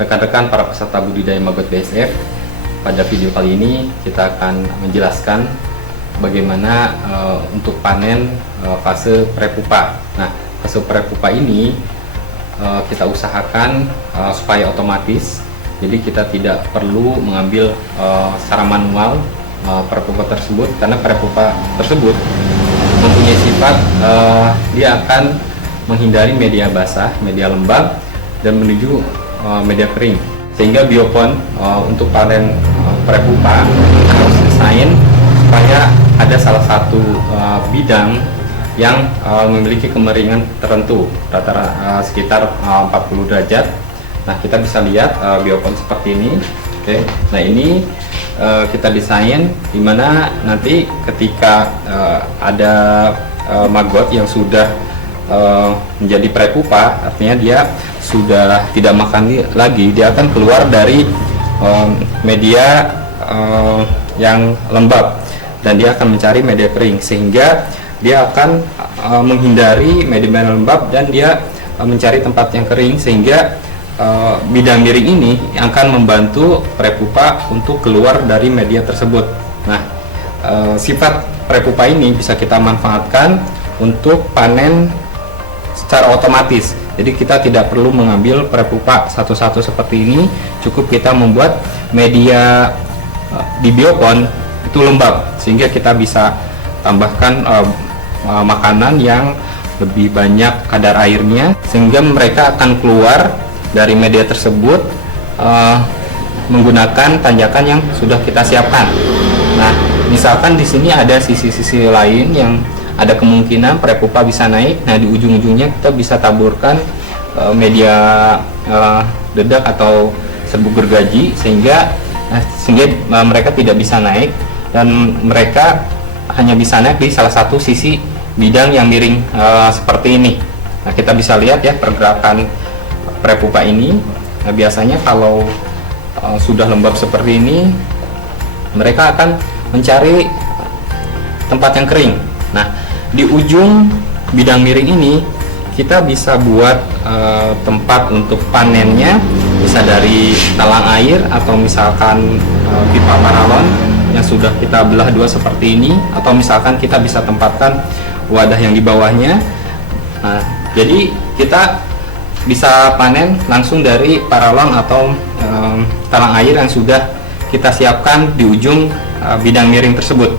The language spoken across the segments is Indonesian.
Rekan-rekan para peserta budidaya maggot BSF, pada video kali ini kita akan menjelaskan bagaimana untuk panen fase prepupa. Nah, fase prepupa ini kita usahakan supaya otomatis, jadi kita tidak perlu mengambil secara manual prepupa tersebut, karena prepupa tersebut mempunyai sifat dia akan menghindari media basah, media lembab, dan menuju media kering, sehingga biopon untuk panen prepupa harus desain supaya ada salah satu bidang yang memiliki kemiringan tertentu, rata-rata sekitar 40 derajat. Nah, kita bisa lihat biopon seperti ini. Oke, nah ini kita desain dimana nanti ketika ada maggot yang sudah menjadi prepupa, artinya dia sudah tidak makan lagi, dia akan keluar dari media yang lembab dan dia akan mencari media kering, sehingga dia akan menghindari media lembab dan dia mencari tempat yang kering, sehingga bidang miring ini akan membantu prepupa untuk keluar dari media tersebut. Nah, sifat prepupa ini bisa kita manfaatkan untuk panen secara otomatis. Jadi kita tidak perlu mengambil prepupa satu-satu seperti ini, cukup kita membuat media di biopon itu lembab, sehingga kita bisa tambahkan makanan yang lebih banyak kadar airnya, sehingga mereka akan keluar dari media tersebut menggunakan tanjakan yang sudah kita siapkan. Nah, misalkan di sini ada sisi-sisi lain yang ada kemungkinan prepupa bisa naik. Nah, di ujung-ujungnya kita bisa taburkan media dedak atau serbuk gergaji, sehingga mereka tidak bisa naik dan mereka hanya bisa naik di salah satu sisi bidang yang miring seperti ini. Nah, kita bisa lihat ya pergerakan prepupa ini. Nah, biasanya kalau sudah lembab seperti ini, mereka akan mencari tempat yang kering. Nah, di ujung bidang miring ini kita bisa buat tempat untuk panennya, bisa dari talang air atau misalkan pipa paralon yang sudah kita belah dua seperti ini, atau misalkan kita bisa tempatkan wadah yang di bawahnya. Nah, jadi kita bisa panen langsung dari paralon atau talang air yang sudah kita siapkan di ujung bidang miring tersebut.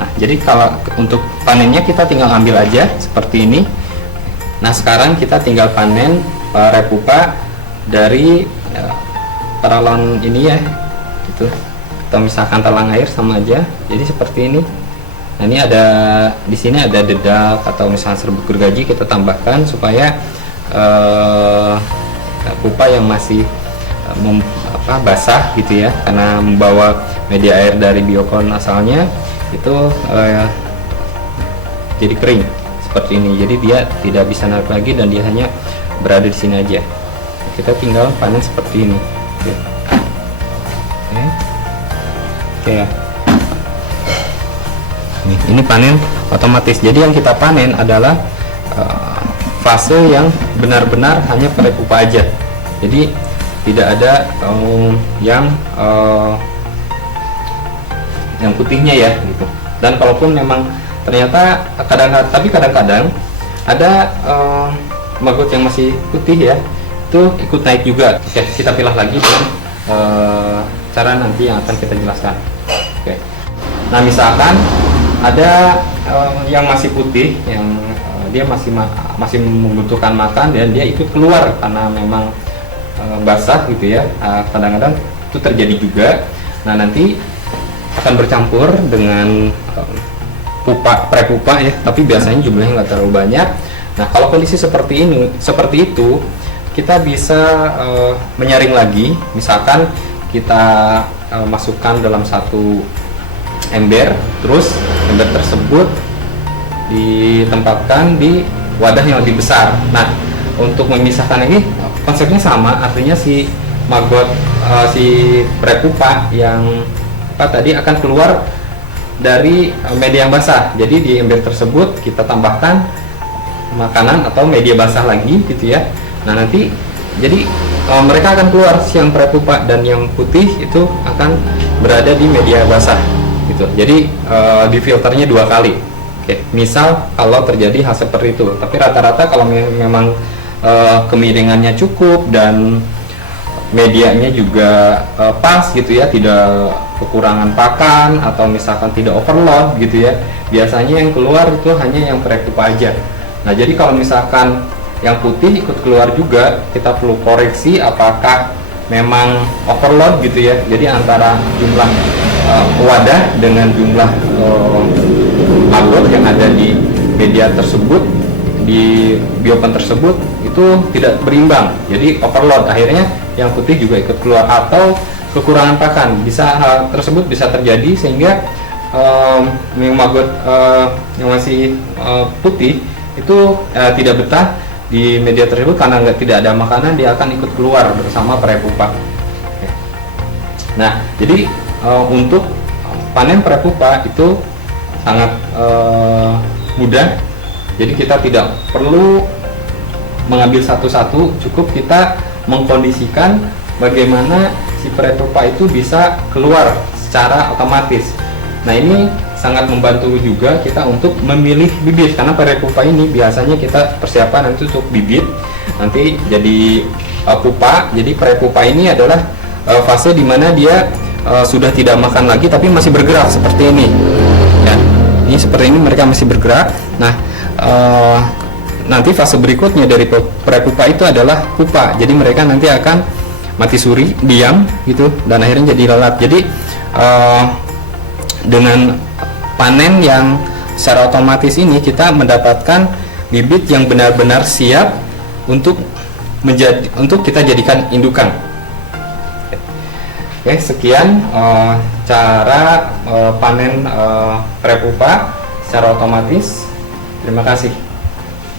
Nah, jadi kalau untuk panennya kita tinggal ambil aja seperti ini. Nah, sekarang kita tinggal panen prepupa dari paralon ini ya, gitu. Atau misalkan talang air sama aja. Jadi seperti ini. Nah, ini ada di sini ada dedak atau misalkan serbuk gergaji kita tambahkan supaya pupa yang masih basah gitu ya, karena membawa media air dari biopon asalnya itu jadi kering seperti ini. Jadi dia tidak bisa naik lagi dan dia hanya berada di sini aja. Kita tinggal panen seperti ini. Oke ya. Ini panen otomatis. Jadi yang kita panen adalah fase yang benar-benar hanya prepupa aja. Jadi tidak ada yang putihnya ya gitu. Dan kalaupun memang ternyata kadang-kadang ada maggot yang masih putih ya, itu ikut naik juga. Oke, kita pilah lagi dengan cara nanti yang akan kita jelaskan. Oke, nah misalkan ada yang masih putih, yang dia masih membutuhkan makan dan dia ikut keluar karena memang basah gitu ya. Kadang-kadang itu terjadi juga. Nah, nanti akan bercampur dengan prepupa ya, tapi biasanya jumlahnya nggak terlalu banyak. Nah, kalau kondisi seperti itu kita bisa menyaring lagi. Misalkan kita masukkan dalam satu ember, terus ember tersebut ditempatkan di wadah yang lebih besar. Nah, untuk memisahkan ini konsepnya sama, artinya si maggot si prepupa yang tadi akan keluar dari media yang basah. Jadi di ember tersebut kita tambahkan makanan atau media basah lagi gitu ya. Nah nanti jadi mereka akan keluar, yang prepupa dan yang putih itu akan berada di media basah gitu. Jadi di filternya 2 kali. Oke, misal kalau terjadi hal seperti itu, tapi rata-rata kalau memang kemiringannya cukup dan medianya juga pas gitu ya, tidak kekurangan pakan atau misalkan tidak overload gitu ya, biasanya yang keluar itu hanya yang prepupa aja. Nah jadi kalau misalkan yang putih ikut keluar juga, kita perlu koreksi apakah memang overload gitu ya. Jadi antara jumlah wadah dengan jumlah maggot yang ada di media tersebut, di biopen tersebut itu tidak berimbang, jadi overload, akhirnya yang putih juga ikut keluar atau kekurangan pakan. Hal tersebut bisa terjadi sehingga maggot yang masih putih itu tidak betah di media tersebut karena tidak ada makanan, dia akan ikut keluar bersama prepupa. Nah jadi untuk panen prepupa itu sangat mudah, jadi kita tidak perlu mengambil satu-satu, cukup kita mengkondisikan bagaimana si prepupa itu bisa keluar secara otomatis. Nah ini sangat membantu juga kita untuk memilih bibit, karena prepupa ini biasanya kita persiapan nanti untuk bibit, nanti jadi pupa. Jadi prepupa ini adalah fase dimana dia sudah tidak makan lagi tapi masih bergerak seperti ini ya. Ini seperti ini, mereka masih bergerak. Nah nanti fase berikutnya dari prepupa itu adalah pupa. Jadi mereka nanti akan mati suri, diam gitu, dan akhirnya jadi lalat. Jadi dengan panen yang secara otomatis ini kita mendapatkan bibit yang benar-benar siap untuk kita jadikan indukan. Oke, sekian cara panen prepupa secara otomatis. Terima kasih.